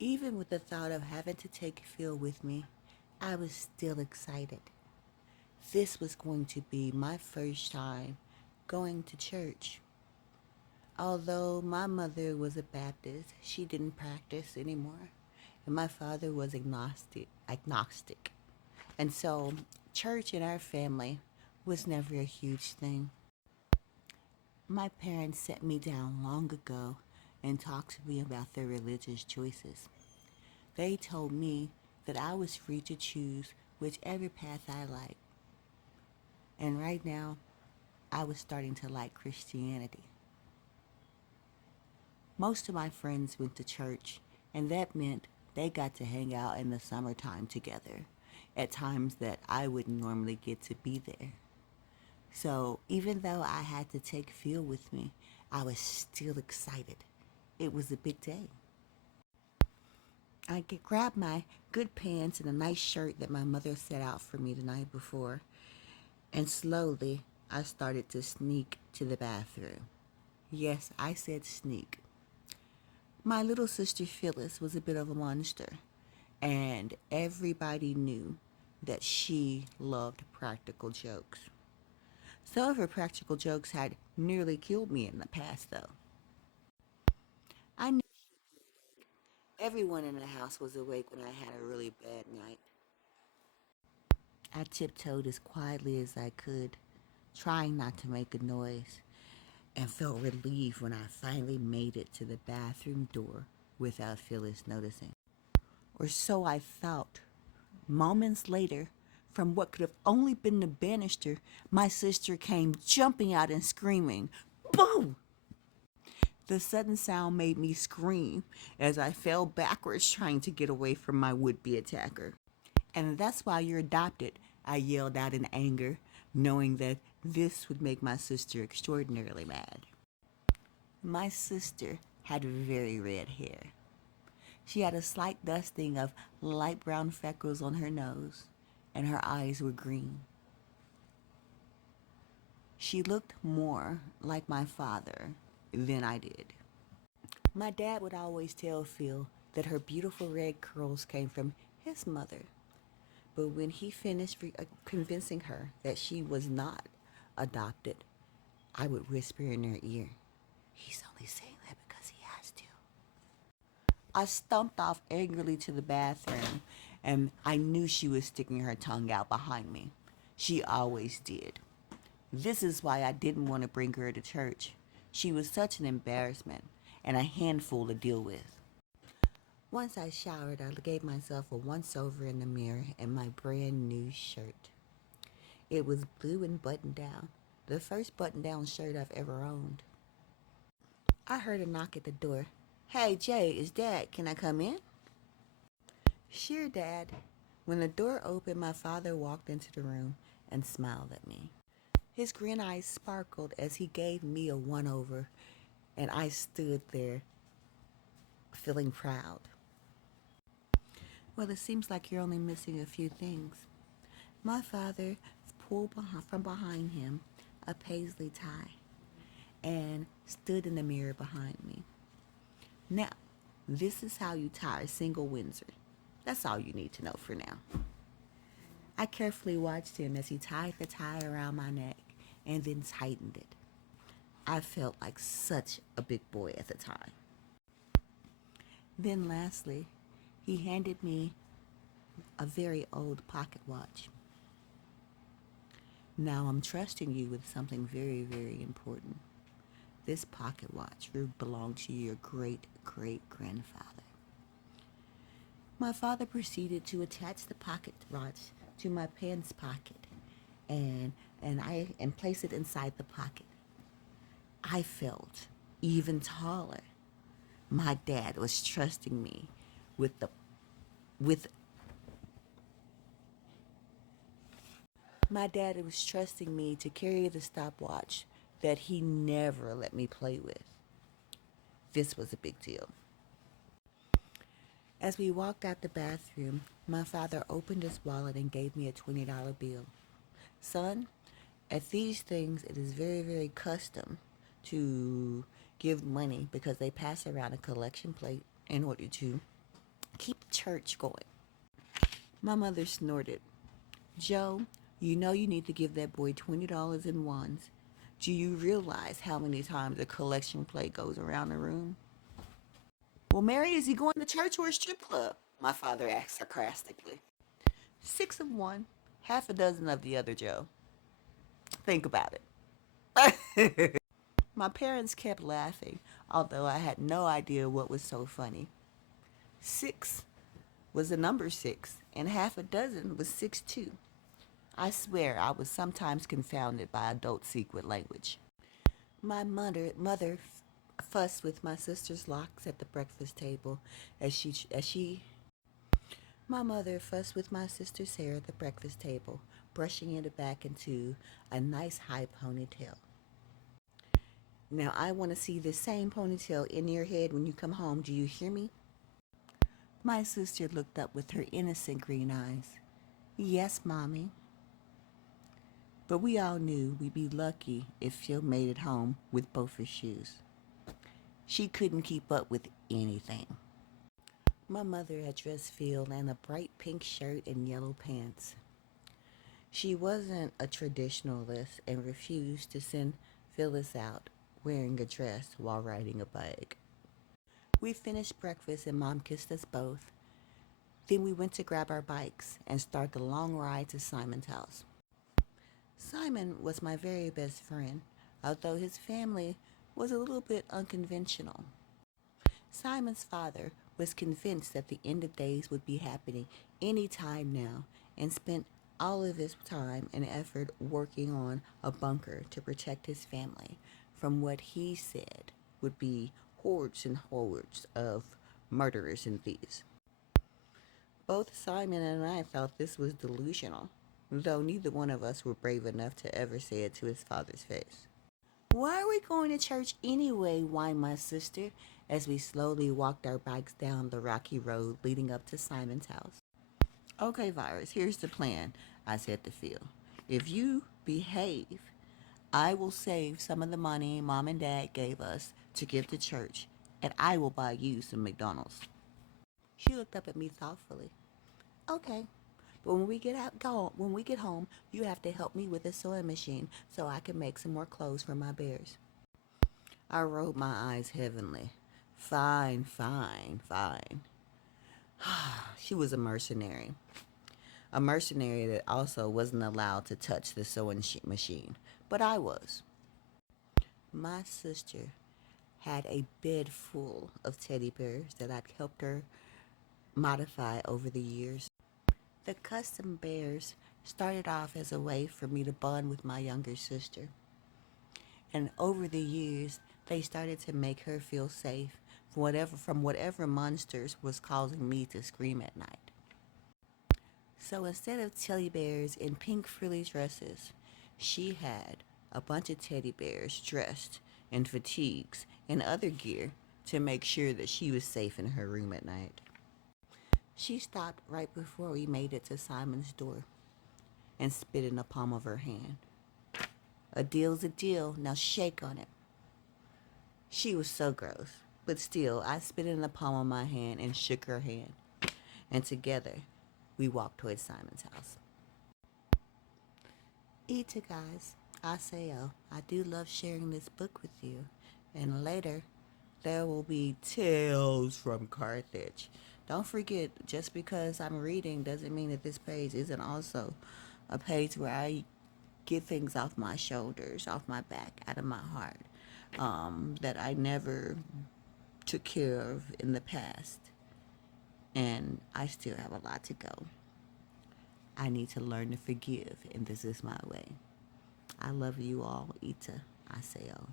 Even with the thought of having to take Phil with me, I was still excited. This was going to be my first time going to church. Although my mother was a Baptist, she didn't practice anymore. And my father was agnostic. And so church in our family was never a huge thing. My parents set me down long ago and talked to me about their religious choices. They told me that I was free to choose whichever path I liked. And right now, I was starting to like Christianity. Most of my friends went to church, and that meant they got to hang out in the summertime together at times that I wouldn't normally get to be there. So even though I had to take Phil with me, I was still excited. It was a big day. I could grab my good pants and a nice shirt that my mother set out for me the night before, and slowly I started to sneak to the bathroom. Yes, I said sneak. My little sister Phyllis was a bit of a monster, and everybody knew that she loved practical jokes. Some of her practical jokes had nearly killed me in the past, though. I knew everyone in the house was awake when I had a really bad night. I tiptoed as quietly as I could, trying not to make a noise, and felt relieved when I finally made it to the bathroom door without Phyllis noticing. Or so I thought. Moments later, from what could have only been the banister, my sister came jumping out and screaming, "Boo!" The sudden sound made me scream as I fell backwards trying to get away from my would-be attacker. "And that's why you're adopted," I yelled out in anger, knowing that this would make my sister extraordinarily mad. My sister had very red hair. She had a slight dusting of light brown freckles on her nose, and her eyes were green. She looked more like my father than I did. My dad would always tell Phil that her beautiful red curls came from his mother. But when he finished convincing her that she was not adopted, I would whisper in her ear, "He's only saying that because he has to." I stumped off angrily to the bathroom, and I knew she was sticking her tongue out behind me. She always did. This is why I didn't want to bring her to church. She was such an embarrassment and a handful to deal with. Once I showered, I gave myself a once over in the mirror in my brand new shirt. It was blue and buttoned down, the first button down shirt I've ever owned. I heard a knock at the door. "Hey, Jay, it's Dad. Can I come in?" "Sure, Dad." When the door opened, my father walked into the room and smiled at me. His green eyes sparkled as he gave me a one over, and I stood there feeling proud. "Well, it seems like you're only missing a few things." My father pulled from behind him a paisley tie and stood in the mirror behind me. "Now, this is how you tie a single Windsor. That's all you need to know for now." I carefully watched him as he tied the tie around my neck and then tightened it. I felt like such a big boy at the time. Then lastly, he handed me a very old pocket watch. "Now I'm trusting you with something very, very important. This pocket watch belonged to your great great grandfather." My father proceeded to attach the pocket watch to my pants pocket and and place it inside the pocket. I felt even taller. My dad was trusting me with the with my dad was trusting me to carry the stopwatch that he never let me play with. This was a big deal. As we walked out the bathroom, my father opened his wallet and gave me a $20 bill. "Son, at these things, it is very, very custom to give money because they pass around a collection plate in order to Keep the church going. My mother snorted. Joe, you know you need to give that boy $20 in ones. Do you realize how many times a collection plate goes around the room? Well, Mary, is he going to church or a strip club? My father asked sarcastically. 6 of one, half a dozen of the other, Joe. Think about it. My parents kept laughing, although I had no idea what was so funny. 6 was the number 6, and half a dozen was 6 too. I swear I was sometimes confounded by adult secret language. My mother fussed with my sister's locks at the breakfast table as she my mother fussed with my sister's hair at the breakfast table, brushing it back into a nice high ponytail. Now I want to see this same ponytail in your head when you come home. Do you hear me? My sister looked up with her innocent green eyes. Yes, Mommy. But we all knew we'd be lucky if Phil made it home with both her shoes. She couldn't keep up with anything. My mother had dressed Phil in a bright pink shirt and yellow pants. She wasn't a traditionalist and refused to send Phyllis out wearing a dress while riding a bike. We finished breakfast and Mom kissed us both. Then we went to grab our bikes and start the long ride to Simon's house. Simon was my very best friend, although his family was a little bit unconventional. Simon's father was convinced that the end of days would be happening any time now and spent all of his time and effort working on a bunker to protect his family from what he said would be hordes and hordes of murderers and thieves. Both Simon and I thought this was delusional, though neither one of us were brave enough to ever say it to his father's face. Why are we going to church anyway? Whined my sister as we slowly walked our bikes down the rocky road leading up to Simon's house. Okay, Virus, here's the plan, I said to Phil. If you behave, I will save some of the money Mom and Dad gave us to give to church, and I will buy you some McDonald's. She looked up at me thoughtfully. Okay, but when we get home, you have to help me with a sewing machine so I can make some more clothes for my bears. I rolled my eyes heavily. Fine, fine, fine. She was a mercenary. A mercenary that also wasn't allowed to touch the sewing machine. But I was. My sister had a bed full of teddy bears that I'd helped her modify over the years. The custom bears started off as a way for me to bond with my younger sister. And over the years, they started to make her feel safe from whatever monsters was causing me to scream at night. So instead of teddy bears in pink frilly dresses, she had a bunch of teddy bears dressed in fatigues and other gear to make sure that she was safe in her room at night. She stopped right before we made it to Simon's door and spit in the palm of her hand. A deal's a deal, now shake on it. She was so gross, but still, I spit in the palm of my hand and shook her hand. And together, we walked towards Simon's house. Ita, guys, Aseo, I do love sharing this book with you. And later, there will be Tales from Carthage. Don't forget, just because I'm reading doesn't mean that this page isn't also a page where I get things off my shoulders, off my back, out of my heart, that I never took care of in the past. And I still have a lot to go. I need to learn to forgive, and this is my way. I love you all, Ita Aseo.